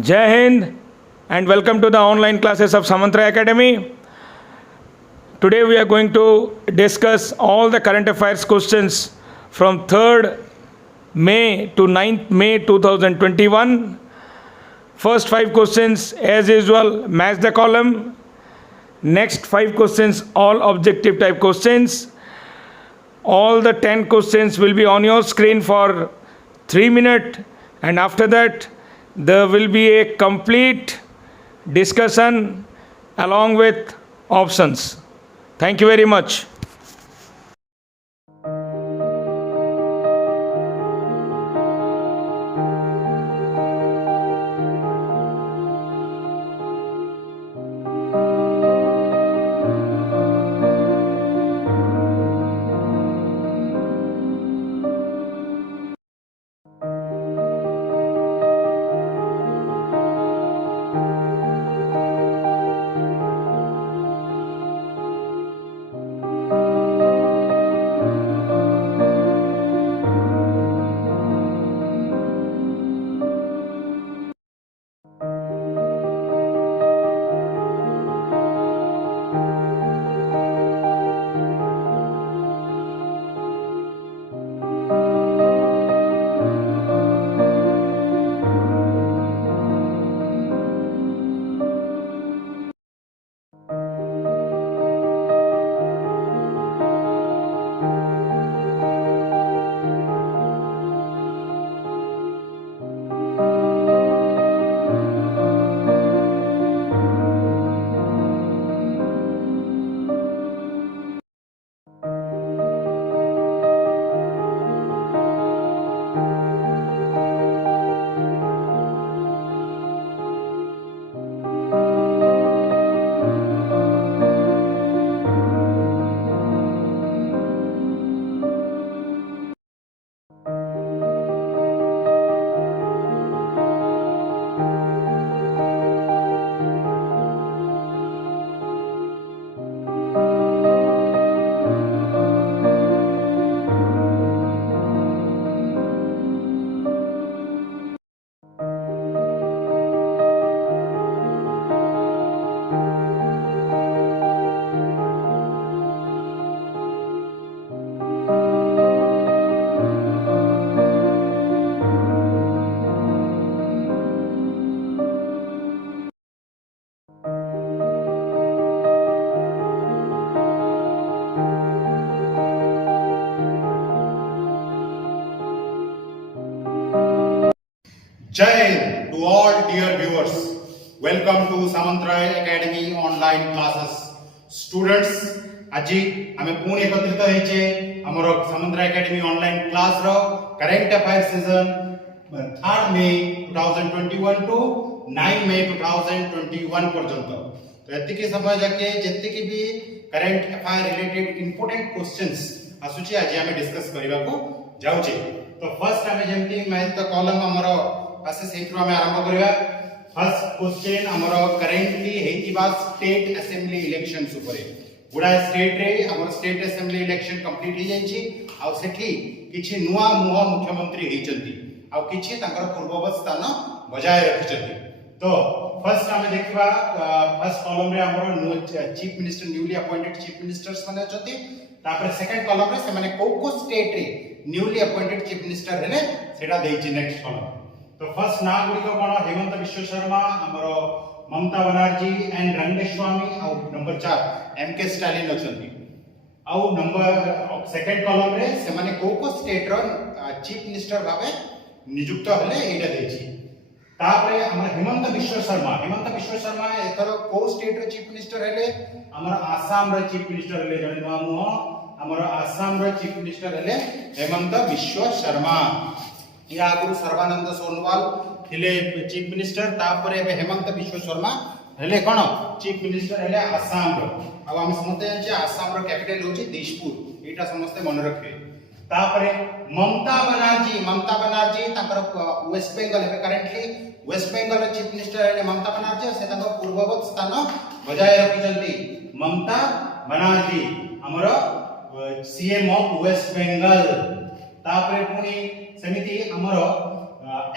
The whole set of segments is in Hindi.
Jai Hind and welcome to the online classes of Samantra Academy. Today we are going to discuss all the current affairs questions from 3rd May to 9th May 2021. First 5 questions as usual, match the column. Next 5 questions all objective type questions. All the 10 questions will be on your screen for 3 minutes, and after that there will be a complete discussion along with options. Thank you very much. Jai Hind to all dear viewers. Welcome to Samantra Academy online classes. Students, आज आमे पुणी एकत्रित होइछे हमर सामंतरा एकेडमी ऑनलाइन क्लास रो current affair season 3rd May 2021 to 9 May 2021 पर्यंत। तो एतिकी समय जाके जेतिकी भी current affair related important questions आसुची आज आमे डिस्कस करबा को जाउछे। तो फर्स्ट आमे जेमती मैथ द कॉलम हमर पासे सेथु आमे आरंभ करबा। फर्स्ट क्वेश्चन हमर करेंटली हेतिबा स्टेट असेंबली इलेक्शंस उपरे गुडा स्टेट रे हमर स्टेट असेंबली इलेक्शन कंप्लीट हो जाईची आ सेठी किछि नुवा मुह मुख्यमंत्री हेचंती आ किछि ताकर पूर्ववत स्थान बजाय रखिचंती। तो फर्स्ट आमे देखिबा फर्स्ट कॉलम रे हमर chief minister newly appointed chief ministers माने अछती। तापर सेकंड कॉलम रे से माने को स्टेट रे न्यूली अपॉइंटेड चीफ मिनिस्टर हेले सेटा देइची नेक्स्ट कॉलम। तो फर्स्ट ना गुडी को कोन हेमंत विश्व शर्मा हमर ममता बनर्जी एंड रंगस्वामी आ नंबर 4 एम के स्टालिन अछंती। आ नंबर सेकंड कॉलम रे से माने को स्टेट रो चीफ मिनिस्टर भाबे नियुक्त हले एटा देछि। तापरे हमर हेमंत विश्व शर्मा एथरो को स्टेट रो चीफ मिनिस्टर हेले हमर आसाम रो चीफ मिनिस्टर हेले जने नुवा हमर आसाम रो चीफ मिनिस्टर हेले हेमंत विश्व शर्मा। या आगु सर्बानंद सोनोवाल थिले चीफ मिनिस्टर तापरे हेमंत विश्व शर्मा हेले कोन चीफ मिनिस्टर हेले आसाम रो। अब हम समझते हैं जे आसाम रो कैपिटल होची दिसपुर एटा समस्त मन रखे। तापरे ममता बनर्जी ताकर वेस्ट बंगाल हे currently West Bengal chief minister हेले ममता बनर्जी से ताकर पूर्ववत स्थान बजाय रखिचंती। ममता बनर्जी हमरो सीएम ऑफ वेस्ट बंगाल तापरे पुनी समिति हमरो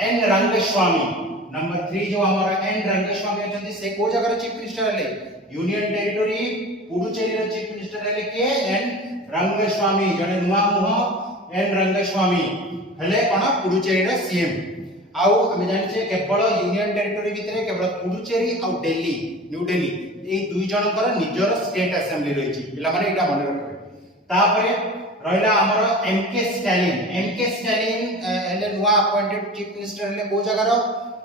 एन रंगस्वामी नंबर 3 जो हमरो एन रंगस्वामी अछंती से को जगह चीफ मिनिस्टर हेले यूनियन टेरिटरी पुडुचेरी रो चीफ मिनिस्टर हेले के एन रंगस्वामी जने नुवा मुह एन रंगस्वामी हेले कोन पुडुचेरी रो सीएम आउ हम जानि केवल यूनियन टेरिटरी भितरे केवल पुडुचेरी आउ दिल्ली न्यू दिल्ली ए दुई जनकर निजर स्टेट असेंबली रहिछि पिला माने एटा मन रखबे तापरे रहिला हमर एमके स्टालिन हेले नुवा अपॉइंटेड चीफ मिनिस्टर हेले को जगह रो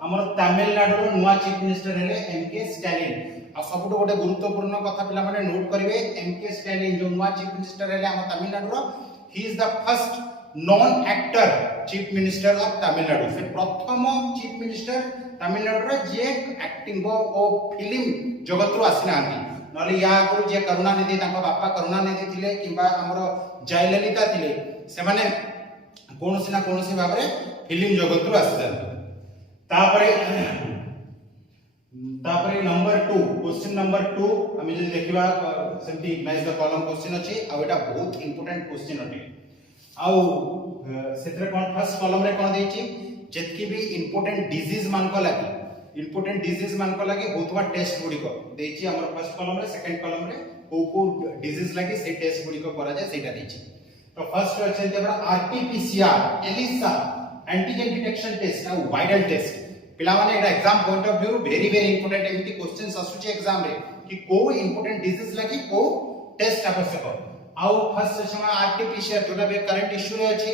हमर तमिलनाडु रो नुवा चीफ मिनिस्टर हेले एमके स्टालिन आ सबटो गोटे गुरुत्वपूर्ण कथा पिला माने नोट करिवे एमके स्टालिन जो नुवा चीफ मिनिस्टर हेले हम तमिलनाडु रो he is the first non actor chief minister of Tamil Nadu से प्रथम चीफ मिनिस्टर तमिलनाडु रे जे एक्टिंग ओ फिल्म जगत रो आसिना आंती नले या गुरु जे करुणानिधि तांको बापा करुणानिधि थिले किबा हमरो जयललिता थिले से माने कोनोसी ना कोनोसी भाबरे फिल्म जगत रो आसिता तापरे नंबर 2 क्वेश्चन नंबर 2 हम जे देखिबा सेमती मैच द कॉलम क्वेश्चन अछि आ एटा बहुत इंपोर्टेंट क्वेश्चन अटे आउ सेतरे कोन फर्स्ट कॉलम रे कोन देछि जेतकी भी इंपोर्टेंट डिजीज मान को लागि होतवा टेस्ट गुडी को देछि हमर फर्स्ट कॉलम रे सेकंड कॉलम रे को डिजीज लागि से टेस्ट गुडी को करा जाय सेटा देछि तो फर्स्ट अछि हमरा RTPCR ELISA antigen detection test आ वायरल टेस्ट पिला माने एटा exam point of view very very important एमिति क्वेश्चंस आसुचे एग्जाम रे कि को इंपोर्टेंट डिजीज लागि को टेस्ट आवश्यक आउ फर्स्ट अछि आरटीपीसीआर जोटा बे करंट इश्यू रे अछि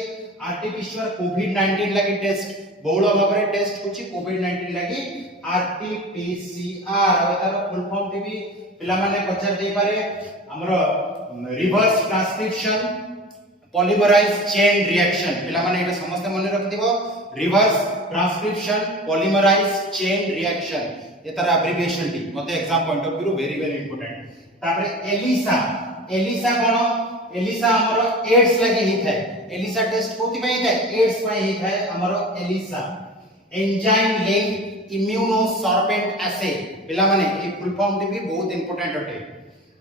आरटीपीसीआर कोविड-19 लागि टेस्ट बहुल भाबरे टेस्ट होछि कोविड-19 लागि आरटीपीसीआर आ तार फुल फॉर्म टीवी पिला माने पचार देई पारे हमरो reverse transcription polymerase chain reaction पिला माने एटा समस्त मन रख दिबो reverse transcription polymerase chain reaction ए तार एब्रिविएशन टी मते exam point of view very very important तापरे एलिसा कोन एलिसा हमरो एड्स लागि हि थाए एलिसा टेस्ट कोथि पई थाए एड्स पई हि थाए हमरो ELISA enzyme link immuno sorbent assay पिला माने ए फुल फॉर्म टी भी बहुत इंपोर्टेंट अटे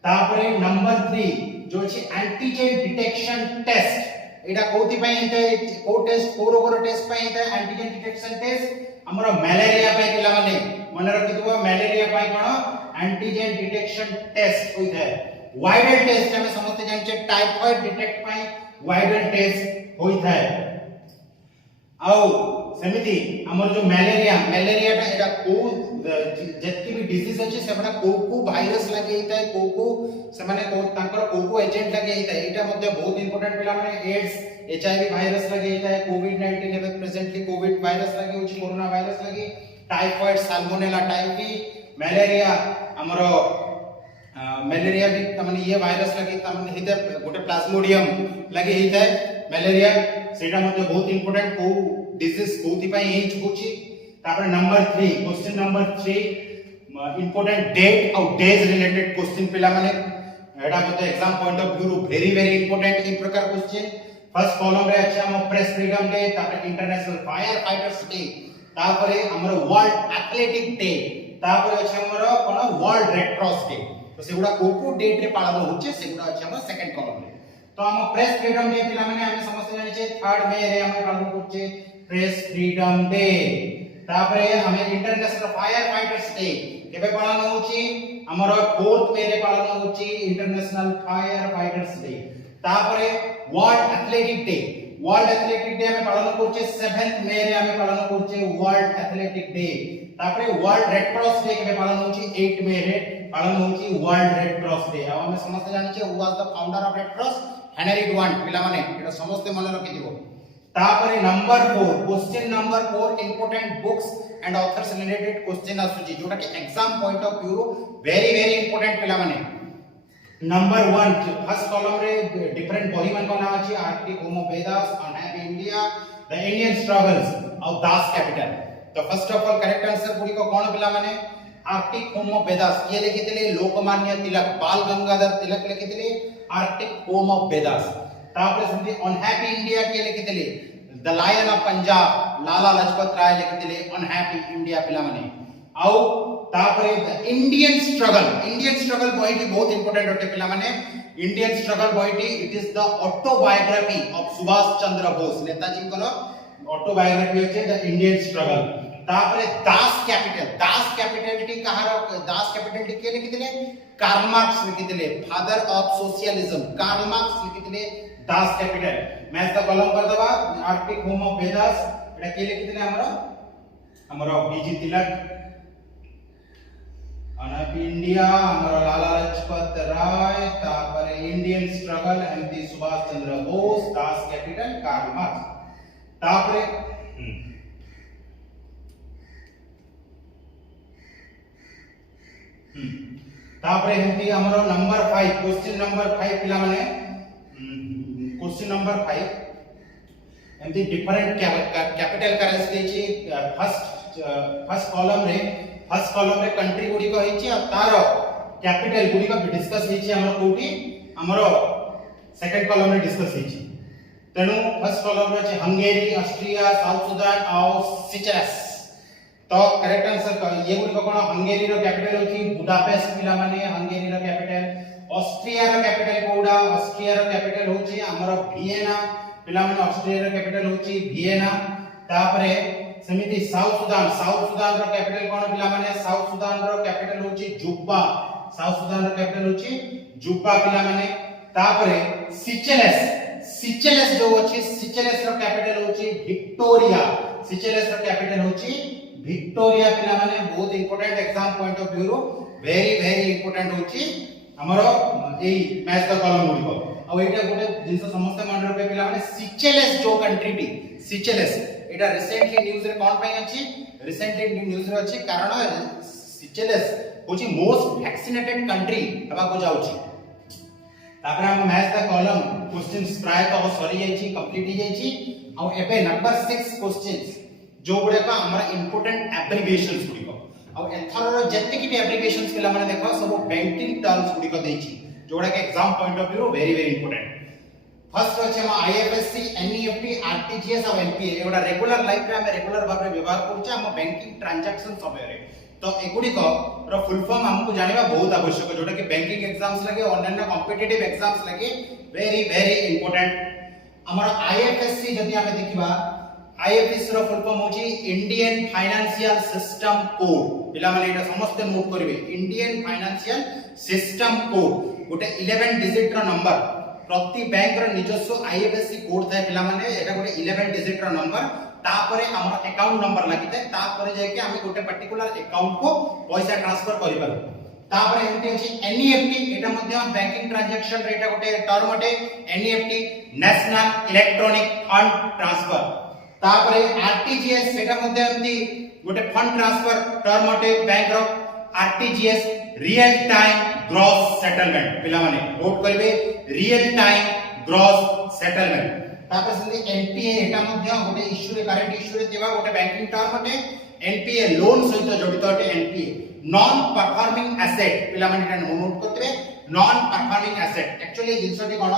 तापरे नंबर 3 जो अछि एंटीजन डिटेक्शन टेस्ट एटा कोथि पई हि थाए को टेस्ट को रोगर टेस्ट पई हि थाए एंटीजन डिटेक्शन टेस्ट हमरो मलेरिया पई पिला माने मन रखितबो मलेरिया पई कोन एंटीजन डिटेक्शन टेस्ट होई थाए वायरल टेस्ट हमें समझते जान छे टाइफाइड डिटेक्ट पाई वायरल टेस्ट होई थाए आउ सेमिति हमर जो मलेरिया टा एटा को जत्ती भी डिजीज अछि सेबडा को वायरस लागि हिताय को से माने को तांकर को एजेंट लागि हिताय एटा मध्ये बहुत इंपोर्टेंट पिला माने एड्स एचआईवी वायरस लागि हिताय कोविड-19 एबे प्रेजेंटली कोविड वायरस लागि होछि कोरोना वायरस लागि टाइफाइड साल्मोनेला टाइफी मलेरिया हमरो मलेरिया भी तमने ये वायरस लगे तमने हिते गोटे प्लाज्मोडियम लगे हिते मलेरिया सेटा मध्ये बहुत इंपोर्टेंट को डिजीज कोथि पई हिच होची तापर number 3 question number 3 important date और डेज रिलेटेड क्वेश्चन पिला माने एडा मध्ये exam point of view very very important ई प्रकार क्वेश्चन फर्स्ट कॉलम रे अछि हम प्रेस फ्रीडम डे तापर इंटरनेशनल फायर फाइटर्स डे तापर हमर वर्ल्ड एथलेटिक डे तापर अछि हमर कोन वर्ल्ड रेड क्रॉस डे तो सेगुडा को डेट रे पालन होचे सेगुडा अछि हमर सेकंड कॉलम रे तो हम प्रेस फ्रीडम डे पिला माने हम समस्त जानि छे 3rd मे रे हम पालन करछे प्रेस फ्रीडम डे तापरे हम इंटरनेशनल फायर फाइटर्स डे केबे पालन होची हमर 4th मे रे पालन होची इंटरनेशनल फायर फाइटर्स डे तापरे वर्ल्ड एथलेटिक डे हम पालन करछे 7th मे रे हम पालन करछे वर्ल्ड एथलेटिक डे तापरे वर्ल्ड रेड क्रॉस डे केबे पालन होची 8 मे रे पालन होची वर्ल्ड रेड क्रॉस डे आ हम समस्त जानि छे who was the founder of red cross Henry Dunant पिला माने एटा समस्त मन रखि दिबो तापरे number 4 question number 4 important books and authors related question आसुची जोटा कि exam point of view very very important पिला माने नंबर 1 फर्स्ट कॉलम रे डिफरेंट बही मन को नाम अछि arctic home Vedas unhappy India the Indian struggles of Das Kapital तो first of all correct answer पुरी को कोन पिला माने आर्टिक होमो वेदास किए लिखितले लोकमान्य तिलक बाल गंगाधर तिलक लिखितले आर्टिक होमो वेदास तापर समिति अनहैप्पी इंडिया किए लिखितले the lion of Punjab Lala Lajpat Rai लिखितले अनहैप्पी इंडिया पिला माने आउ तापर द इंडियन स्ट्रगल बही की बहुत इंपोर्टेंट होते पिला माने इंडियन स्ट्रगल बॉयटी it is the autobiography of Subhash Chandra Bose Netaji को ऑटोबायोग्राफी होचे द इंडियन स्ट्रगल तापरे दास कैपिटल टी कहार दास कैपिटल टी के लिखितले कार्ल मार्क्स लिखितले father of socialism Karl Marx लिखितले Das Kapital match the column कर दबा आर्टिक होम ऑफ वेदास एटा के लिखितले हमरो बीजी तिलक अनप इंडिया हमरो लाला लाजपत राय तापरे इंडियन स्ट्रगल एमपी Subhash Chandra Bose Das Kapital Karl Marx तापरे तापरे हेंती हमरो नंबर 5 क्वेश्चन नंबर 5 पिला माने क्वेश्चन नंबर 5 एमती डिफरेंट कैपिटल करेंसी देची फर्स्ट कॉलम रे कंट्री गुडी को हेची आ तारो कैपिटल गुडी को डिस्कस हेची हमरो कोठी हमरो सेकंड कॉलम रे डिस्कस हेची तेनु फर्स्ट कॉलम रे हंगेरी ऑस्ट्रिया साउथ सुदान और सिचेलस तो करेक्ट आंसर ये गुडी को कोन हंगेरी रो कैपिटल होची बुडापेस्ट पिला माने हंगेरी रो कैपिटल ऑस्ट्रिया रो कैपिटल कोडा ऑस्ट्रिया रो कैपिटल होची हमरो वियना पिला माने ऑस्ट्रिया रो कैपिटल होची वियना तापरे समिति साउथ सुदान रो कैपिटल कोन पिला माने साउथ सुदान रो कैपिटल होची जुब्बा साउथ सुदान रो कैपिटल होची जुब्बा पिला माने तापरे सिचेलस जो होची सिचेलस रो कैपिटल होची विक्टोरिया सिचेलस रो कैपिटल होची विक्टोरिया पिला माने बहुत important exam point of view रो वेरी इंपोर्टेंट होची हमरो एई मैच द कॉलम गुडी को आ एटा गोटे जिंस समस्त मन रो पिला माने सिचेलस जो कंट्री टी सिचेलस एटा रिसेंटली न्यूज रे कोन पई अछि रिसेंटली न्यूज रे अछि कारण सिचेलस होची मोस्ट वैक्सीनेटेड कंट्री हबा को जाउची तापर हम मैच द कॉलम क्वेश्चंस प्राय तो सरी जाईची कंप्लीट हो जाईची आ एबे नंबर 6 क्वेश्चंस जो गुडे का हमरा इंपोर्टेंट एब्रिविएशंस गुडी को आ एथर जत्ते की भी एब्रिविएशंस पिला माने देखो सब बैंकिंग टर्म्स गुडी को देची जोडा के exam point of view very important first होचे हम आईएफएससी एनईएफटी आरटीजीएस और एनपीए एगोडा रेगुलर लाइफ रे हम रेगुलर भाबरे व्यवहार करछ हम बैंकिंग ट्रांजैक्शन समय रे तो एगुडी को रो फुल फॉर्म हमको जानिबा बहुत आवश्यक जोडा कि बैंकिंग एग्जाम्स लगे अन्य कॉम्पिटिटिव एग्जाम्स लगे वेरी इंपोर्टेंट हमर आईएफएससी जदी हम देखिबा आईएफएससी रो फुल फॉर्म होची इंडियन फाइनेंशियल सिस्टम कोड पिला माने एटा समस्त नोट करिवे इंडियन फाइनेंशियल सिस्टम कोड गोटे 11 डिजिट रो नंबर प्रति बैंक रो निजस्व आईएफएससी कोड थाए पिला माने एटा गोटे 11 डिजिट रो नंबर तापरे हमर अकाउंट नंबर लागिते तापरे जाय के हम गोटे पर्टिकुलर अकाउंट को पैसा ट्रांसफर करि पारू तापरे एमटी अछि एनईएफटी एटा मध्ये बैंकिंग ट्रांजैक्शन रे एटा गोटे टर्म अटे NEFT national electronic fund transfer तापरे आरटीजीएस सेटा मध्ये एमटी गोटे फंड ट्रांसफर टर्म अटे बैंक रो RTGS real time gross settlement पिला माने नोट करिवे रियल टाइम ग्रॉस सेटलमेंट तापर से एनपीए एटा मध्ये गोटे इश्यू रे करंट इश्यू रे देवा गोटे बैंकिंग टर्म अटे एनपीए लोन सहित जड़ित अटे एनपीए नॉन परफॉर्मिंग एसेट पिला माने एटा नोट करथिबे नॉन परफॉर्मिंग एसेट एक्चुअली जिंसटी कोन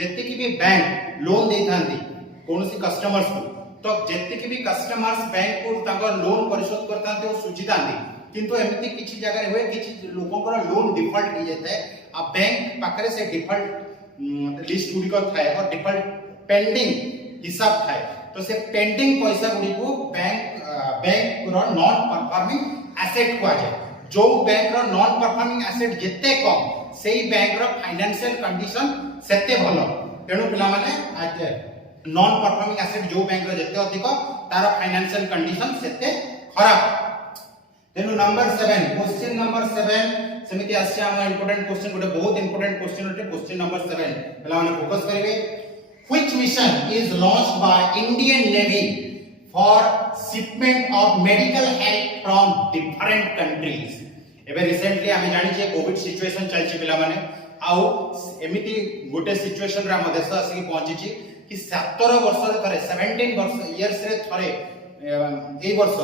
जत्ते की भी बैंक लोन देई थांती कोनसी कस्टमर्स को तो जत्ते की भी कस्टमर्स बैंक को ताको लोन परिशोध करतांते और सुझितांती किंतु एमती किछि जगह रे होय किछि लोगों को लोन डिफॉल्ट हो जाता है आ बैंक पाखरे से डिफॉल्ट लिस्ट गुडी को थाए और डिफॉल्ट पेंडिंग हिसाब थाए तो से पेंडिंग पैसा गुडी को बैंक रो नॉन परफॉर्मिंग एसेट को आ जाए जो बैंक रो नॉन परफॉर्मिंग एसेट जत्ते कम सेही बैंक रो फाइनेंशियल कंडीशन सेते भलो तेनु पिला माने आज नॉन परफॉर्मिंग एसेट जो बैंक रो जत्ते अधिक तार फाइनेंशियल कंडीशन सेते खराब तेनु नंबर 7 क्वेश्चन नंबर 7 समिति आसी हम इंपोर्टेंट क्वेश्चन गोटे बहुत इंपोर्टेंट क्वेश्चन होते क्वेश्चन नंबर 7 पहला माने फोकस करिवे which mission is launched by Indian navy for shipment of medical help from different countries एबे रिसेंटली हमें जानि जे कोविड सिचुएशन चलछि पिला माने आउ एमिति गोटे सिचुएशन रे हम देश आसी पहुंची छि कि 17 वर्ष रे थरे 17 वर्ष इयर्स रे थरे ए वर्ष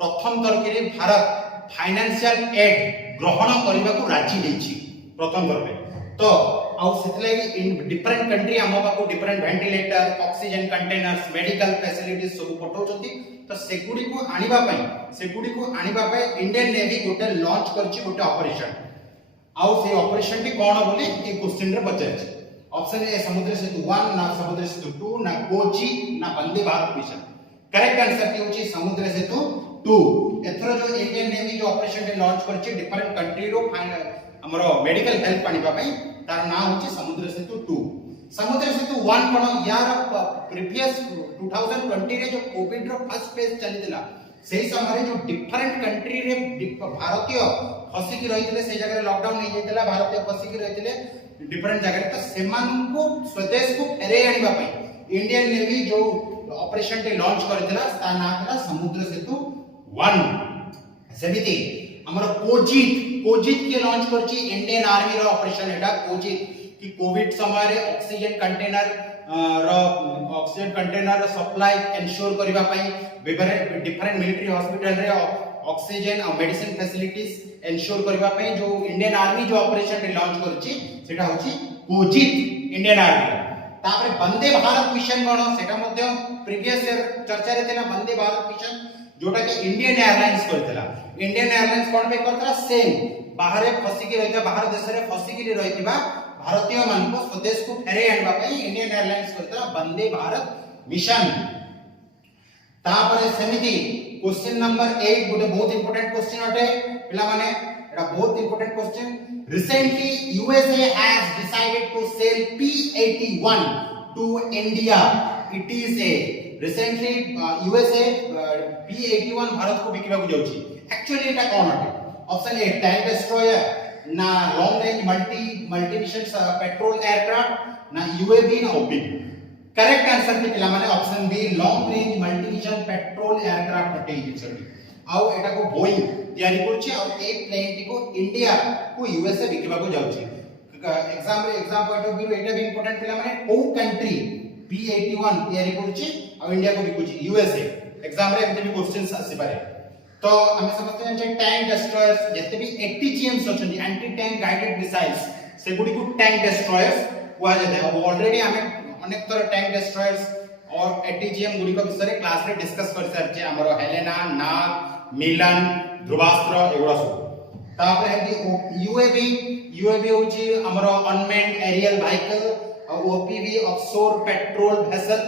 प्रथम थर के भारत फाइनेंशियल एड ग्रहण करबा को राजी देछि प्रथम थर पे तो आउ सेतले इन डिफरेंट कंट्री हम पाको different ventilator oxygen containers medical facilities सब पठौचंती तो सेगुडी को आनिबा पई इंडियन नेवी गोटे लॉन्च करछि गोटे ऑपरेशन आउ से ऑपरेशन टी कोन बोली ए क्वेश्चन रे पचारछि ऑप्शन ए समुद्र सेतु 1 ना समुद्र सेतु 2 ना कोची ना Vande Bharat mission correct answer टी होछि समुद्र सेतु 2 एथरो जो इंडियन नेवी जो ऑपरेशन टी लॉन्च करछि डिफरेंट कंट्री रो हमरो मेडिकल हेल्प पानिबा पई तार नाम होछि समुद्र सेतु 2 समुद्र सेतु 1 कोन यार प्रीवियस 2020 रे जो कोविड रो फर्स्ट फेज चलितला सेही समय जो डिफरेंट कंट्री रे भारतीय फसी की रहितले से जगह लॉकडाउन नहीं जेतला भारतीय फसी की रहितले डिफरेंट जगह तो सेमान को स्वदेश को फेरे आनिबा पई इंडियन नेवी जो ऑपरेशन टे लॉन्च करथिला ता नाम था समुद्र सेतु 1 सेमिति हमर कोजित के लॉन्च करछि इंडियन आर्मी रो ऑपरेशन एटा कोजित कि कोविड समय रे ऑक्सीजन कंटेनर सप्लाई एंश्योर करबा पई डिफरेंट मिलिटरी हॉस्पिटल रे ऑक्सीजन और मेडिसिन फैसिलिटीज एंश्योर करबा पई जो इंडियन आर्मी जो ऑपरेशन रे लॉन्च करछि सेटा होछि कोजित इंडियन आर्मी तापरे वंदे भारत मिशन कोन सेटा मध्ये प्रीवियस ईयर चर्चा रे तेला वंदे भारत मिशन जोटा कि इंडियन एयरलाइंस करथला इंडियन एयरलाइंस कोन पे करथला सेम बाहरे फसी के रहिता बाहर देश रे फसी के रहितबा भारतीय मान को स्वदेश को फेरे आनबा पई इंडियन एयरलाइंस करथला वंदे भारत मिशन तापरे समिति क्वेश्चन नंबर 8 गोटे बहुत इंपोर्टेंट क्वेश्चन अटे पिला माने एटा बहुत important question recently USA has decided to sell P81 to India it is a recently USA P81 Bharat को बिकिबा को जाउची एक्चुअली एटा कोन अटे ऑप्शन ए टैंक डिस्ट्रॉयर ना long range multi mission patrol aircraft ना यूएवी ना ओपीवी करेक्ट आंसर के पिला माने option B long range multi mission patrol aircraft अटे इछड़ी आउ एटा को बोइंग तयारी करछि और ए प्लेन टी को इंडिया को यूएसए बिकिबा को जाउछि एग्जाम पॉइंट ऑफ व्यू एटा भी इंपोर्टेंट पिला माने को कंट्री P81 तयारी करछि और इंडिया को बिकुछि यूएसए एग्जाम रे एमते भी क्वेश्चंस आसी पारे तो हमें समझते हैं जे टैंक डिस्ट्रॉयर्स जते भी एटीजीएम्स अछन एंटी टैंक गाइडेड मिसाइल्स से गुडी को टैंक डिस्ट्रॉयर्स हुआ जाता है अब ऑलरेडी हमें अनेक तरह टैंक डिस्ट्रॉयर्स और एटीजीएम गुडी को विषय क्लास रे डिस्कस कर सारचे हमरो हेलेना नाग मिलन ध्रुवास्त्र एगुडा सब तापर है यूएवी होची हमरो अनमैन्ड एरियल व्हीकल और ओपीवी ऑफशोर पेट्रोल वेसल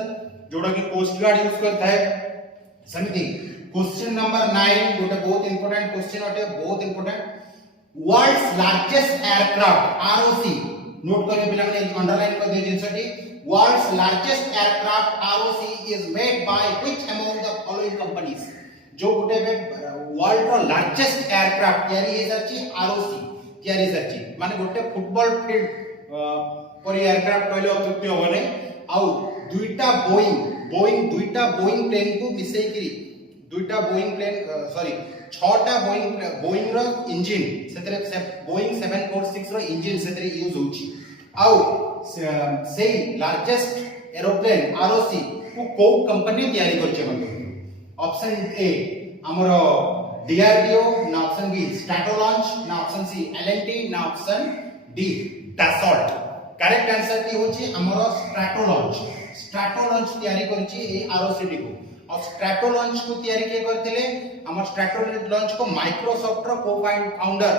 जोड़ा कि कोस्ट गार्ड यूज करता है समिति क्वेश्चन नंबर 9 गोटे बहुत इंपोर्टेंट क्वेश्चन अटे बहुत important world's largest aircraft ROC note करियो पिला माने अंडरलाइन कर दियो जिनसटी world's largest aircraft ROC is made by which among the following companies जो गोटे वर्ल्ड रो लार्जेस्ट एयरक्राफ्ट तयारी हे सरची आरओसी तयारी सरची माने गोटे फुटबॉल फील्ड पर एयरक्राफ्ट कहले अत्युक्ति होबने आउ दुईटा दुईटा बोइंग प्लेन को मिसई करी दुईटा बोइंग प्लेन सॉरी छटा बोइंग रो इंजन सेतरे बोइंग 746 रो इंजन सेतरे यूज होची आउ से लार्जेस्ट एरोप्लेन आरओसी को कंपनी तयारी करछे मन ऑप्शन ए हमरो डीआरडीओ ना ऑप्शन बी स्ट्रैटोलॉन्च ना ऑप्शन सी एलएनटी ना option D Dassault correct answer की होची हमरो स्ट्रैटोलॉन्च तयारी करछि ए आरओसी को और स्ट्रैटोलॉन्च को तयारी के करथिले हमर स्ट्रैटोलॉन्च को माइक्रोसॉफ्ट रो को-फाउंडर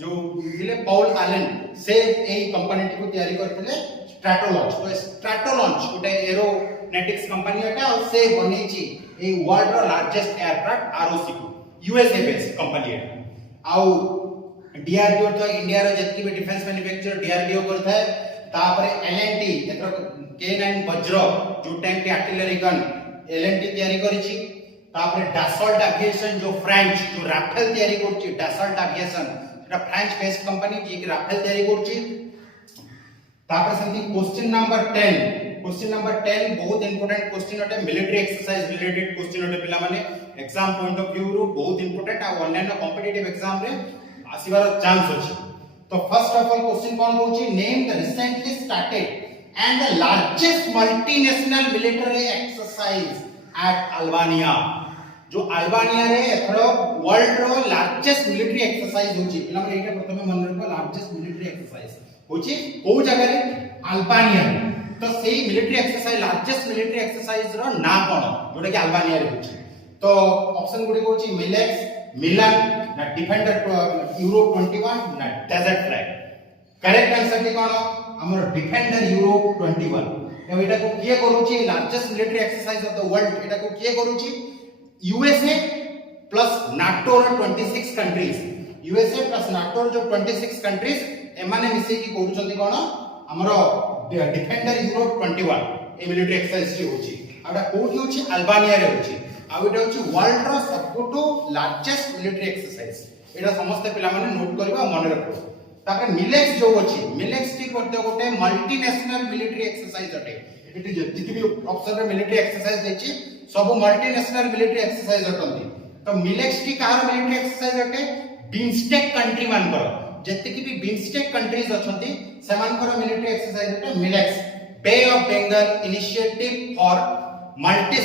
जो थिले पॉल एलन से ए कंपनी को तयारी करथिले स्ट्रैटोलॉन्च तो स्ट्रैटोलॉन्च गोटे एरोनॉटिक्स कंपनी अटा और से बनेछि ए वर्ल्ड रो लार्जेस्ट एयरक्राफ्ट आरओसी को यूएसए बेस्ड कंपनी है आउ डीआरडीओ तो इंडिया रो जतकी भी डिफेंस मैन्युफैक्चरर डीआरडीओ करथा है तापरे एलएनटी एतर K9 वज्र जो टैंक के आर्टिलरी गन एलएनटी तयारी करिछि तापरे डसॉल्ट एविएशन जो फ्रेंच जो राफेल तयारी करछि डसॉल्ट एविएशन एटा फ्रेंच बेस्ड कंपनी जे कि राफेल तयारी करछि तापरे संति क्वेश्चन नंबर 10 बहुत इंपोर्टेंट क्वेश्चन अटे मिलिटरी एक्सरसाइज रिलेटेड क्वेश्चन अटे पिला माने एग्जाम पॉइंट ऑफ व्यू रो बहुत इंपोर्टेंट आ ऑनलाइन कॉम्पिटिटिव एग्जाम रे आसीबार चांस अछि तो फर्स्ट ऑफ ऑल क्वेश्चन कोन होछि name the recently started and the largest multinational military exercise at Albania जो अल्बानिया रे एथरो वर्ल्ड रो लार्जेस्ट मिलिटरी एक्सरसाइज होची पिला माने एटा प्रथमे मन रखो लार्जेस्ट मिलिटरी एक्सरसाइज होची को जगह रे अल्बानिया तो सेही military exercise largest military exercise रो ना कोन जोटा कि अल्बानिया रे होची तो ऑप्शन गुडी होची मिलेक्स मिलान ना डिफेंडर यूरोप 21 ना डेजर्ट फ्लैग करेक्ट आंसर टी कोन हमर डिफेंडर यूरोप 21 ए एटा को किए करूची largest military exercise of the world एटा को किए करूची यूएसए प्लस नाटो रो 26 कंट्रीज यूएसए प्लस नाटो जो 26 कंट्रीज एमाने मिसे की करूचंती कोन हमर डिफेंडर यूरोप 21 ए मिलिटरी एक्सरसाइज टी होची आडा कोठी होची अल्बानिया रे होची आ एटा होची वर्ल्ड रो सबटू लार्जेस्ट मिलिटरी एक्सरसाइज एटा समस्त पिला माने नोट करबा मन रखो ताके मिलेक्स जो होची मिलेक्स टी करते गोटे मल्टीनेशनल मिलिटरी एक्सरसाइज अटे एटी जति भी ऑफिसर रे मिलिटरी एक्सरसाइज देची सब मल्टीनेशनल मिलिटरी एक्सरसाइज अटंती तो मिलेक्स टी कार मिलिटरी एक्सरसाइज अटे बिमस्टेक कंट्री मानकर जति भी बिमस्टेक कंट्रीज अछंती सेमानकर मिलिटरी एक्सरसाइज अटे MILEX bay of Bengal initiative for multi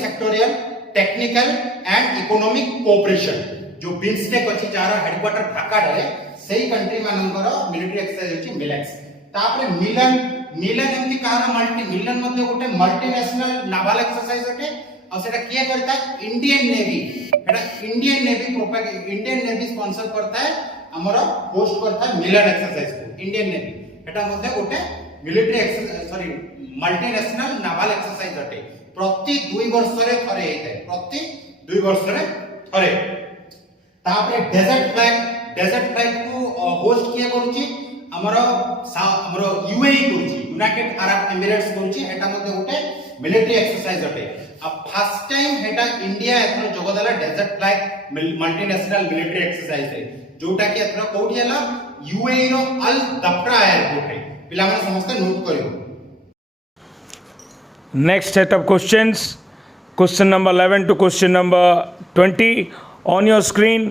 sectoral technical and economic cooperation जो बिमस्टेक अछि जार हेडक्वार्टर ढाका रे सेही कंट्री मानकर मिलिटरी एक्सरसाइज अछि मिलेक्स तापरे मिलन एमती कार मिलन मध्ये गोटे मल्टीनेशनल नावल एक्सरसाइज अटे और सेटा किए करता इंडियन नेवी एटा इंडियन नेवी स्पॉन्सर करता है हमर होस्ट करता है मिलन एक्सरसाइज को इंडियन नेवी एटा मध्ये गोटे military exercise sorry multinational novel exercise अटे प्रति 2 वर्ष रे थरे हेते प्रति 2 वर्ष रे थरे तापरे डेजर्ट फ्लैग को होस्ट किए करूची हमर यूएई करूची यूनाइटेड अरब एमिरेट्स करूची एटा मध्ये गोटे मिलिटरी एक्सरसाइज अटे अब फर्स्ट टाइम हेटा इंडिया एथरो जोगदला desert flag multinational military exercise रे जोटा कि एथरो कोठी हला यूएई रो अल दफ्रा एयरपोर्ट रे पिला माने समस्त नोट करियो Next set of questions, question number 11 to question number 20 on your screen.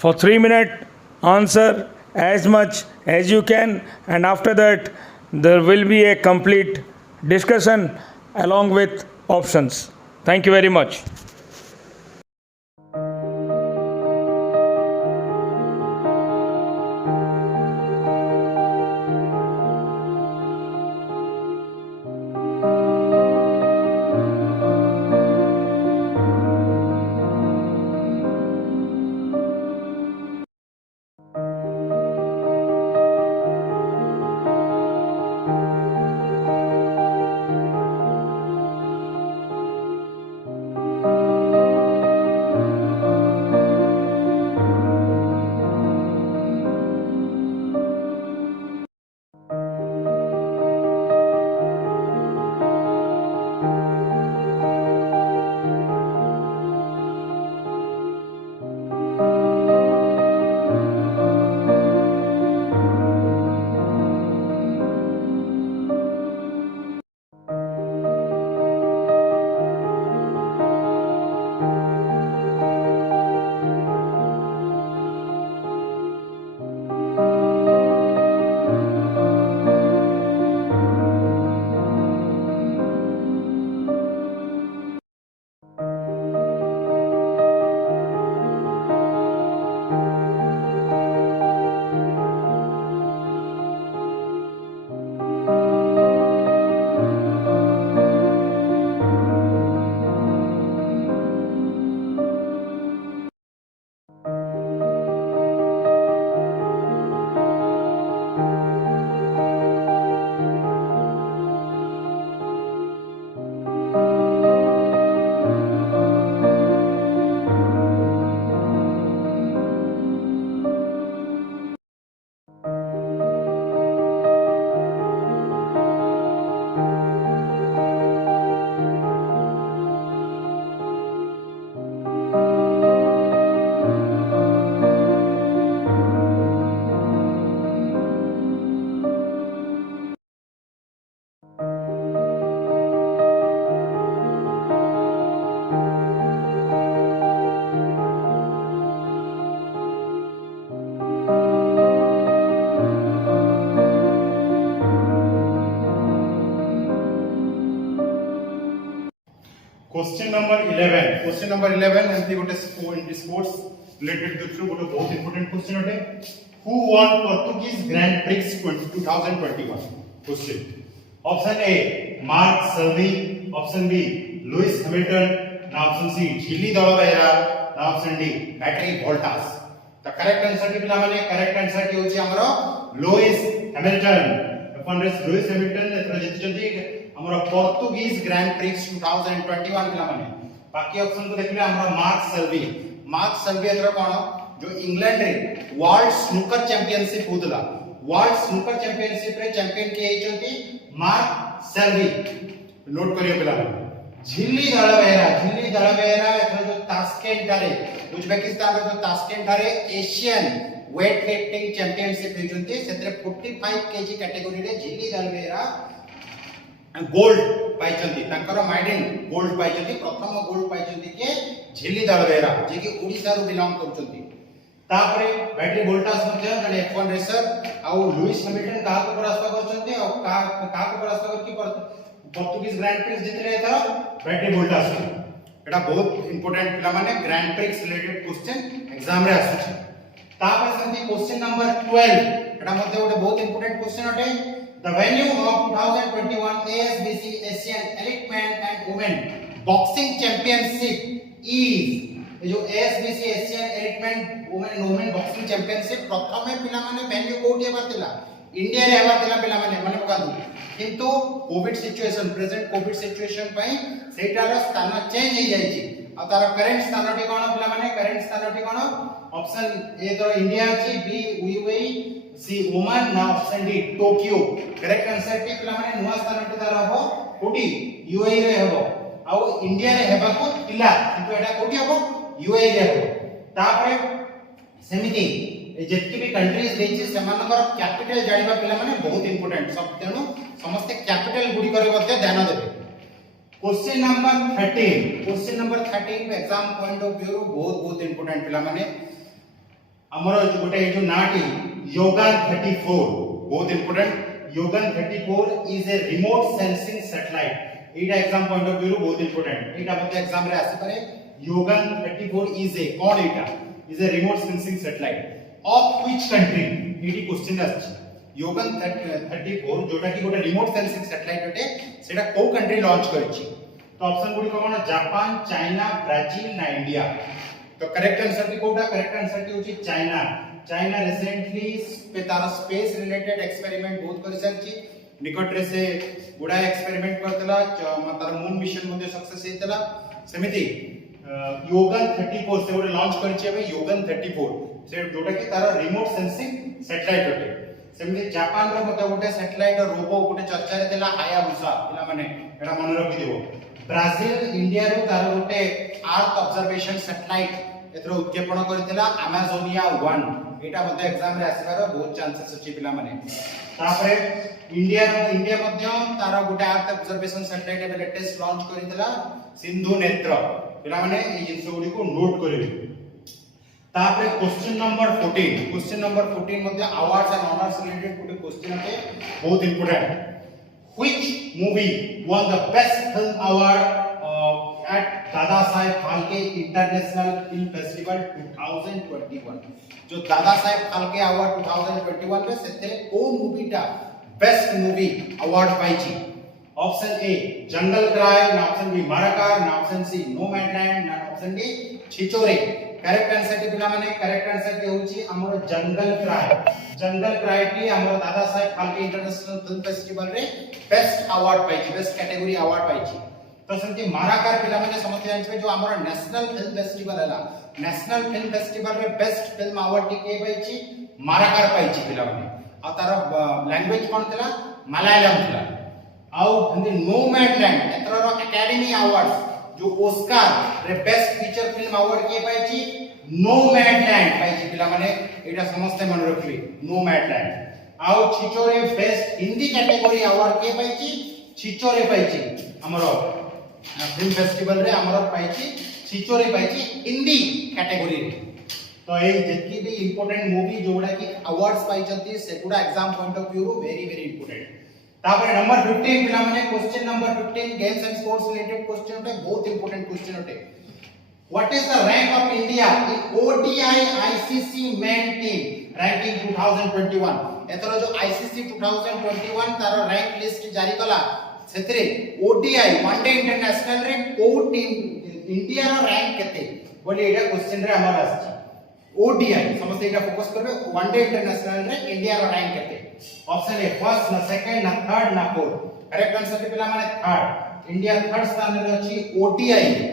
For 3 minutes, answer as much as you can, and after that there will be a complete discussion along with options. Thank you very much. Question number 11. Question number 11 एमती गोटे स्पोर्ट्स रिलेटेड देखछु गोटे बहुत इंपोर्टेंट क्वेश्चन अटे. Who won Portuguese Grand Prix 2021? Question. Option A, Mark Selby. Option B, Lewis Hamilton. ना ऑप्शन सी झिल्ली दल बेहेरा ना ऑप्शन डी बैटरी वोल्टास तो करेक्ट आंसर टी पिला माने करेक्ट आंसर टी होची हमरो लुइस हैमिल्टन अपन रेस लुइस हैमिल्टन एथरा जीति जंती हमरो पोर्तुगीज ग्रैंड प्रिक्स 2021 पिला माने बाकी ऑप्शन को देखले हमरो मार्क सेल्वी एथरा कोन जो इंग्लैंड रे वर्ल्ड स्नूकर चैंपियनशिप होतला वर्ल्ड स्नूकर चैंपियनशिप रे चैंपियन के हेचंती मार्क सेल्वी नोट करियो पिला झिल्ली दल बेहेरा एथरा जो तास्केंट रे उज्बेकिस्तान रे जो तास्केंट रे एशियन वेट लिफ्टिंग चैंपियनशिप हेचंती सेतरे 45 केजी कैटेगरी रे झिल्ली दल बेहेरा गोल्ड पाइचंती तांकर माइडिन गोल्ड पाइचंती प्रथम गोल्ड पाइचंती के झिल्ली दल बेहेरा जे कि ओडिसा रो बिलोंग करचंती तापरे बैटरी वोल्टास मध्ये जने F1 रेसर आ लुइस हैमिल्टन का को परास्त करचंती आ का को परास्त करकी पोर्तुगीज ग्रैंड प्रिक्स जितले था बैटरी वोल्टास एटा बहुत इंपोर्टेंट पिला माने grand prix related question exam रे आसुची तापर संति क्वेश्चन नंबर 12 एटा मध्ये ओटे बहुत इंपोर्टेंट क्वेश्चन अटे the venue of 2021 ASBC Asian elite man and women boxing championship is a जो ASBC Asian elite man women boxing championship प्रथमे पिला माने वेन्यू कोठी हेबातिला इंडिया रे हेबातिला पिला माने माने पकादु किंतु Covid situation present Covid situation पई सेटार स्थान चेंज हो जाईची आ तार करंट स्थान टी कोन पिला माने करंट स्थान टी कोन ऑप्शन ए तो इंडिया अछि बी यूएई सी ओमान ना option D Tokyo correct answer टी पिला माने नुवा स्थान टी तार हबो कोठी यूएई रे हबो आ इंडिया रे हेबा को तिला किंतु एटा कोठी हबो यूएई रे हबो तापरे सेमिति जेतकी भी कंट्रीज देछि सेमानकर कैपिटल जानिबा पिला माने बहुत इंपोर्टेंट सब तेनु समस्त कैपिटल गुडी करे मध्ये ध्यान देबे क्वेश्चन नंबर 13 पे एग्जाम पॉइंट ऑफ व्यू बहुत इंपोर्टेंट पिला माने हमर गोटे जो नाटी योगान 34 बहुत इंपोर्टेंट योगान 34 is a remote sensing satellite एटा एग्जाम पॉइंट ऑफ व्यू बहुत इंपोर्टेंट एटा मध्ये एग्जाम रे आसी पारे yoga 34 is A cone Etah is a remote sensing satellite of which country eighty question अछि योगन 34 जोटा की गोटे रिमोट सेंसिंग सैटेलाइट अटे सेटा को कंट्री लॉन्च करछि तो ऑप्शन गुडी कोन जापान चाइना ब्राजील ना इंडिया तो करेक्ट आंसर की कोटा करेक्ट आंसर की होछि चाइना रिसेंटली तार स्पेस रिलेटेड एक्सपेरिमेंट बहुत कर सरछि निकट रे से गुडा एक्सपेरिमेंट करतला तार मून मिशन मध्ये सक्सेस हेतला सेमिति योगन 34 से गोटे लॉन्च करछि अबे योगन 34 से जोटा की तार रिमोट सेंसिंग सैटेलाइट अटे सेमिति जापान रो मते गोटे सैटेलाइट रोबो गोटे चर्चा रे देला हायाबुसा पिला माने एटा मन रखि देबो ब्राजील इंडिया रो तार गोटे अर्थ ऑब्जर्वेशन सैटेलाइट एथरो उत्क्षेपण करथिला अमेजोनिया 1 एटा मते एग्जाम रे आसीबार बहुत चांसेस अछि पिला माने तापरे इंडिया मध्य तार गोटे अर्थ ऑब्जर्वेशन सैटेलाइट एबे लेटेस्ट लॉन्च करथिला सिंधु नेत्र पिला माने ए जिंस गुडी को नोट करिवे तापरे क्वेश्चन नंबर 14 मध्ये अवार्ड्स एंड ऑनर्स रिलेटेड गुडी क्वेश्चन है बहुत important which movie won the best film award at Dada Saheb Phalke international film festival 2021 जो दादा साहेब फाल्के अवार्ड 2021 में सेते को मूवीटा बेस्ट मूवी अवार्ड पाइची ऑप्शन ए जंगल क्राई ना ऑप्शन बी माराकार ना ऑप्शन सी नोमैडलैंड ना option D Chhichhore correct answer टी पिला माने करेक्ट आंसर टी होची हमर जंगल क्राई टी हमर Dada Saheb Phalke international film festival रे बेस्ट अवार्ड पाइची बेस्ट कैटेगरी अवार्ड पाइची तो सेमती माराकार पिला माने समझ जानछे जो हमर नेशनल फिल्म फेस्टिवल हला नेशनल फिल्म फेस्टिवल रे बेस्ट फिल्म अवार्ड टी के पाइची माराकार पाइची पिला माने आ तार लैंग्वेज कोन थला मलयालम थला आउ हिंदी नोमैडलैंड एतरो एकेडमी अवार्ड्स जो ऑस्कार रे बेस्ट फीचर फिल्म अवार्ड के पाइची नोमैडलैंड पाइची पिला माने एटा समस्त मन रखिबे नोमैडलैंड आउ छिचोरे बेस्ट हिंदी कैटेगरी अवार्ड के पाइची छिचोरे पाइची हमरो फिल्म फेस्टिवल रे हमरो पाइची छिचोरे पाइची हिंदी कैटेगरी रे तो ए जेतकी भी इंपोर्टेंट मूवी जोडा की अवार्ड्स पाइचंती सेगुडा exam point of view very very important तापर नंबर 15 पिला माने question number 15 games and sports related question होते बहुत इंपोर्टेंट क्वेश्चन होते what is the rank of India in ODI ICC men team ranking 2021 एतरो जो आईसीसी 2021 तारो रैंक लिस्ट जारी कला सेतरे ओडीआई वनडे इंटरनेशनल रे को टीम इंडिया रो रैंक केते बोले एटा क्वेश्चन रे हमर आछि ओडीआई समस्त एटा फोकस करबे वनडे इंटरनेशनल रे इंडिया रो रैंक केते ऑप्शन ए फर्स्ट ना सेकंड ना थर्ड ना फोर्थ करेक्ट आंसर के पिला माने थर्ड इंडिया थर्ड स्थान रे अछि ओडीआई रे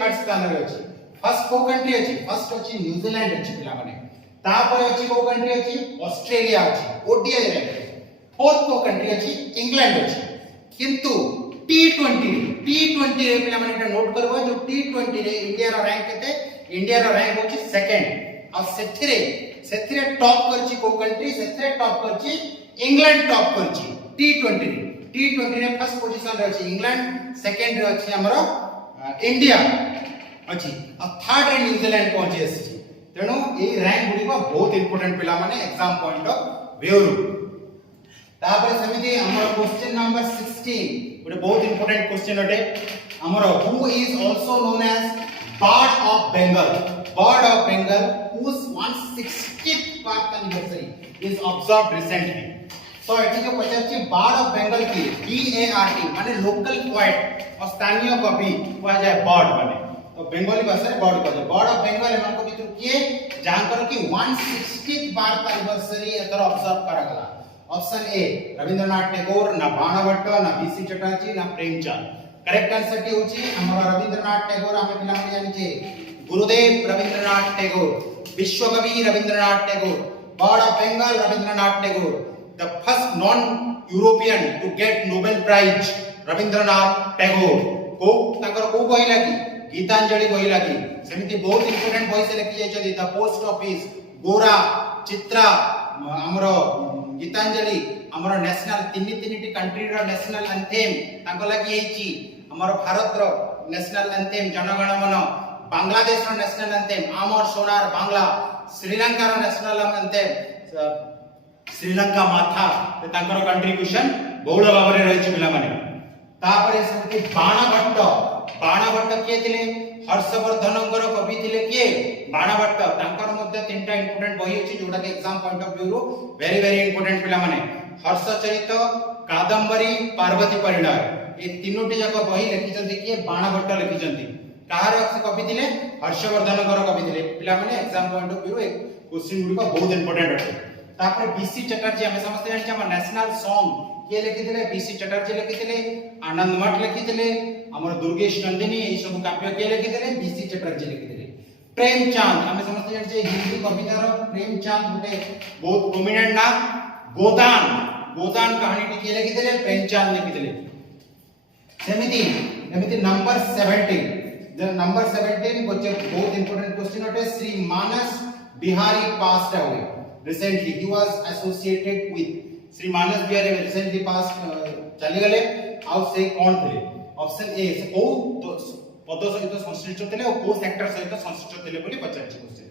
थर्ड स्थान रे अछि फर्स्ट को कंट्री अछि फर्स्ट अछि न्यूजीलैंड अछि पिला माने तापर अछि को कंट्री अछि ऑस्ट्रेलिया अछि ओडीआई रे फोर्थ को कंट्री अछि इंग्लैंड अछि किंतु टी20 रे पिला माने एटा नोट करबो जो टी20 रे इंडिया रो रैंक केते इंडिया रो रैंक होछि सेकंड और सेथिरे टॉप करछि को कंट्री सेथिरे टॉप करछि इंग्लैंड टॉप करछि टी20 रे फर्स्ट पोजीशन रे अछि इंग्लैंड सेकंड रे अछि हमरो इंडिया अछि और थर्ड रे न्यूजीलैंड पहुंची अछि तेनो ए रैंक गुडी को बहुत इंपोर्टेंट पिला माने एग्जाम पॉइंट ऑफ व्यू तापर समिति हमर क्वेश्चन नंबर 16 गोटे बहुत इंपोर्टेंट क्वेश्चन अटे हमर who is also known as bird of Bengal whose 160th birth anniversary is observed recently so एठी जो पचाछि बर्ड ऑफ बेंगल की BART माने लोकल पोएट और स्थानीय कवि कोआ जाय बर्ड माने तो बेंगली भाषा रे बर्ड कहले बर्ड ऑफ बेंगल एमन को भितर किए जानकर कि 160th birth anniversary एकर ऑब्जर्व करा गला ऑप्शन ए रविंद्रनाथ टैगोर ना बाणभट्ट ना बीसी चटर्जी ना प्रेमचंद करेक्ट आंसर की होची हमर रविंद्रनाथ टैगोर हमें पिला माने जानि छे Gurudev Rabindranath Tagore Vishwakavi Rabindranath Tagore bard of Bengal Rabindranath Tagore the first non European to get Nobel prize Rabindranath Tagore को ताकर को बही लागी गीतांजलि बही लागी सेमिति बहुत इंपोर्टेंट बही से लिखि जाय छथि द पोस्ट ऑफिस गोरा चित्रा हमरो गीतांजलि हमरो नेशनल तीन कंट्री रो नेशनल एंथेम ताको लागि हेची हमरो भारत रो नेशनल एंथेम जनगण मन बांग्लादेश रो नेशनल एंथेम आमर सोनार बांग्ला श्रीलंका रो नेशनल एंथेम श्रीलंका माथा ताकर कंट्रीब्यूशन बहुल भाव रे रहिछि पिला माने तापरे समिति बाणभट्ट के थिले हर्षवर्धनकर कवि थिले के बाणभट्ट तांकर मध्ये तीनटा इंपोर्टेंट बही अछि जोटा के एग्जाम पॉइंट ऑफ व्यू रो वेरी इंपोर्टेंट पिला माने हर्षचरित कादंबरी पार्वती परिणय ए तीनोटी जक बही लिखिचंती के बाणभट्ट लिखिचंती काहार कवि थिले हर्षवर्धनकर कवि थिले पिला माने एग्जाम पॉइंट ऑफ व्यू रो क्वेश्चन गुडी को बहुत इंपोर्टेंट अछि तापर बीसी चटर्जी हम समझते हैं हम नेशनल सॉन्ग के लिखिथिले बीसी चटर्जी लिखिथिले आनंद मठ लिखिथिले हमर दुर्गेश नंदिनी ए सब काव्य के लिखिथिले बीसी चटर्जी लिखिथिले प्रेमचंद हम समझते हैं हिंदी कवितार प्रेमचंद गोटे बहुत प्रोमिनेंट नाम गोदान कहानी के लिखिथिले प्रेमचंद लिखिथिले सेमिति नंबर 17 गोचे बहुत इंपोर्टेंट क्वेश्चन अटे Shri Manas Bihari passed away recently he was associated with Shri Manas Bihari recently passed चली गले आउ से कोन थे ऑप्शन ए से को पद सहित संश्लिष्ट थे और को सेक्टर सहित संश्लिष्ट थे बोली पचाछि क्वेश्चन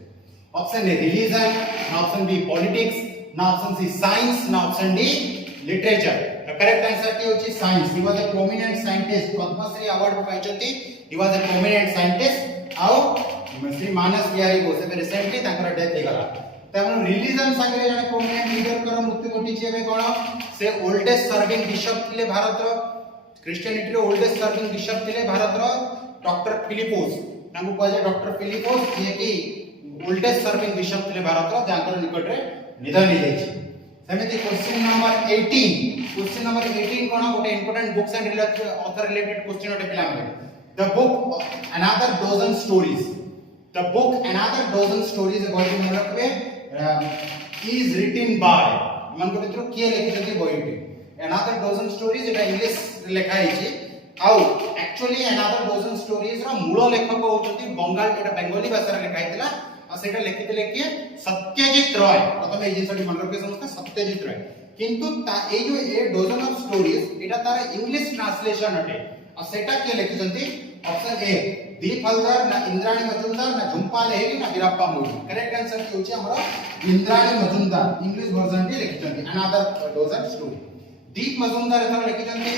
ऑप्शन ए रिलीजन ना ऑप्शन बी पॉलिटिक्स ना ऑप्शन सी साइंस ना option D literature correct answer की होची science he was a prominent scientist Padmashri award पाइछथि he was a prominent scientist आउ श्री मानस बिहारी को से रिसेंटली ताकर डेथ हे गला तमन रिलीजन संगे जने प्रोमिनेंट लीडर कर मृत्यु घटी छे बे कोन से ओल्डेस्ट सर्विंग बिशप थिले भारत रो क्रिश्चियनिटी रो ओल्डेस्ट सर्विंग बिशप थिले भारत रो डॉक्टर फिलिपोस तांको कहजे डॉक्टर फिलिपोस जे कि ओल्डेस्ट सर्विंग बिशप थिले भारत रो जाकर निकट रे निधन हे जाय छै सेमिति क्वेश्चन नंबर 18 कोन गोटे important books and related author related question ओटे पिला माने the book another dozen stories about मन रखबे is written by मन को मित्रों के लिखित बहिटी another dozen stories एटा इंग्लिश लेखा हिची आउ एक्चुअली another dozen stories रा मूल लेखक होउछथि बंगाल एटा बेंगली भाषा रे लेखा हितला आ सेटा लिखितले के सत्यजित रॉय प्रथम ए जिसटी मन रखबे समस्त सत्यजित रॉय किंतु ए जो ए डजन ऑफ स्टोरीज एटा तार इंग्लिश ट्रांसलेशन अटे आ सेटा के लिखितंती ऑप्शन ए दीप हलदर ना इंद्राणी मजुमदार ना झुंपा लहरी ना वीरप्पा मोदी करेक्ट आंसर की होची हमरा इंद्राणी मजुमदार इंग्लिश वर्जन टी लिखितंती another dozen story Deep Majumdar एथर लिखितंती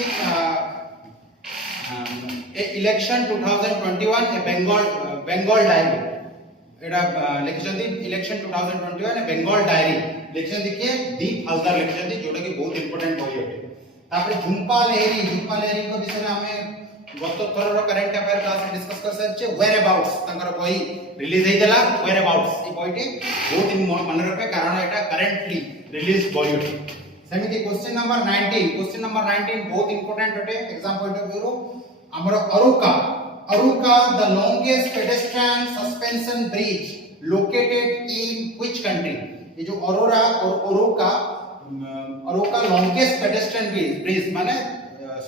ए इलेक्शन 2021 ए बेंगल डायरी एडा लिखितंती इलेक्शन 2021 ए बेंगल डायरी लिखितंती के दीप हलदर लिखितंती जोटा कि बहुत इंपोर्टेंट बही होते तापर झुंपा लहरी को विषय में हमें गत थर रो करंट अफेयर क्लास में डिस्कस कर सारचे वेयर अबाउट्स तंकर बही रिलीज हे देला वेयर अबाउट्स ई बहीटी बहुत मन रखे कारण एटा करंटली रिलीज बही होती सेमिति क्वेश्चन नंबर 19 बहुत इंपोर्टेंट होते एग्जाम पॉइंट ऑफ व्यू रो हमर Arouca the longest pedestrian suspension bridge located in which country ये जो अरुका लॉन्गेस्ट पेडेस्ट्रियन ब्रिज माने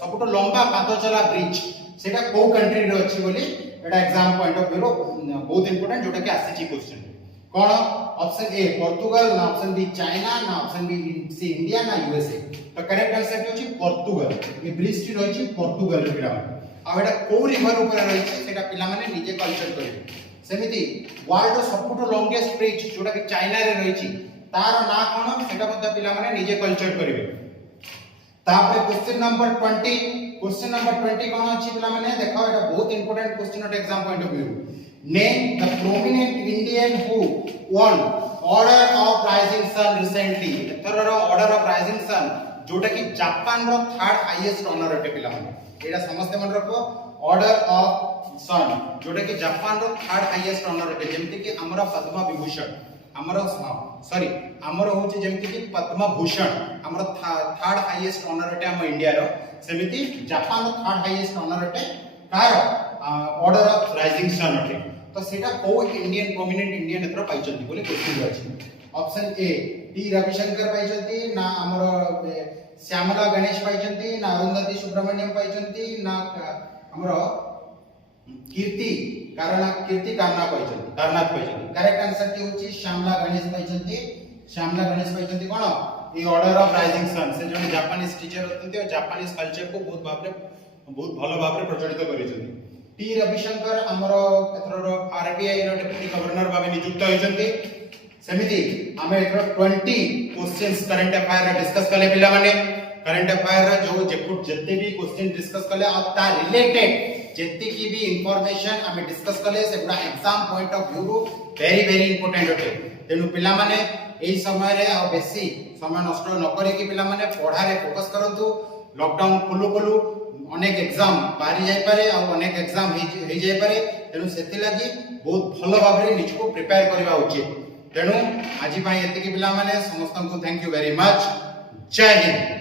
सबटो लंबा पाद चला ब्रिज सेटा को कंट्री रे अछि बोली एटा एग्जाम पॉइंट ऑफ व्यू रो बहुत इंपोर्टेंट जोटा कि आसी क्वेश्चन कोन ऑप्शन ए पोर्तुगल ना ऑप्शन बी चाइना ना ऑप्शन बी सी इंडिया ना यूएसए तो करेक्ट आंसर होची पोर्तुगल ये ब्रिज टी रहिछि पोर्तुगल रे पिला आ एटा को रिवर ऊपर रहिछि सेटा पिला माने निजे कल्चर करिवे सेमिति वर्ल्ड रो सबटो लॉन्गेस्ट ब्रिज जोटा कि चाइना रे रहिछि तार ना कोन सेटा मते पिला माने निजे कल्चर करिवे तापर क्वेश्चन नंबर 20 कोन अछि पिला माने देखो एटा बहुत important question of exam point of view name the prominent Indian who won order of rising sun recently एथर रो ऑर्डर ऑफ राइजिंग सन जोटा कि जापान रो थर्ड हाईएस्ट ऑनर अटे पिला माने एटा समस्त मन रखो ऑर्डर ऑफ सन जोटा कि जापान रो थर्ड हाईएस्ट ऑनर अटे जेमति कि हमरा पद्म विभूषण हमर सॉरी हमर होचे जेमति कि पद्म भूषण हमर थर्ड हाईएस्ट ऑनर अटे हम इंडिया रो सेमिति जापान रो थर्ड हाईएस्ट ऑनर अटे कार ऑर्डर ऑफ राइजिंग सन अटे तो सेटा को इंडियन प्रोमिनेंट इंडियन एथरो पाइचंती बोले क्वेश्चन अछि ऑप्शन ए टी रविशंकर पाइचंती ना हमर श्यामला गणेश पाइचंती ना अरुंधति सुब्रमण्यम पाइचंती ना हमर कीर्ति कारना पाइचंती करेक्ट आंसर टी होची श्यामला गणेश पाइचंती कोन ए ऑर्डर ऑफ राइजिंग सन से जो जापानीज टीचर होतंती और जापानीज कल्चर को बहुत भलो भाबरे प्रचलित करिसंती टी रविशंकर हमरो एथरो आरबीआई रो डेप्यूटी गवर्नर भाबे नियुक्त होइसंती सेमिति हमें एथरो 20 क्वेश्चंस करंट अफेयर रे डिस्कस कले पिला माने करंट अफेयर रे जो जत्ते भी क्वेश्चन डिस्कस कले और ता रिलेटेड जत्ते की भी इंफॉर्मेशन हमें डिस्कस कले से पूरा एग्जाम पॉइंट ऑफ व्यू रो वेरी इंपोर्टेंट होते तेनु पिला माने एई समय रे आ बेसी समय नष्ट न करे कि पिला माने पढ़ा रे फोकस करंतु लॉकडाउन खोलु अनेक एग्जाम पारी जाय पारे आ अनेक एग्जाम हे जाय पारे तेनु सेति लागि बहुत भलो भाबरे निजको प्रिपेयर करबा उचित तेनु आजि पई एति कि पिला माने समस्त को थैंक यू वेरी मच जय हिंद।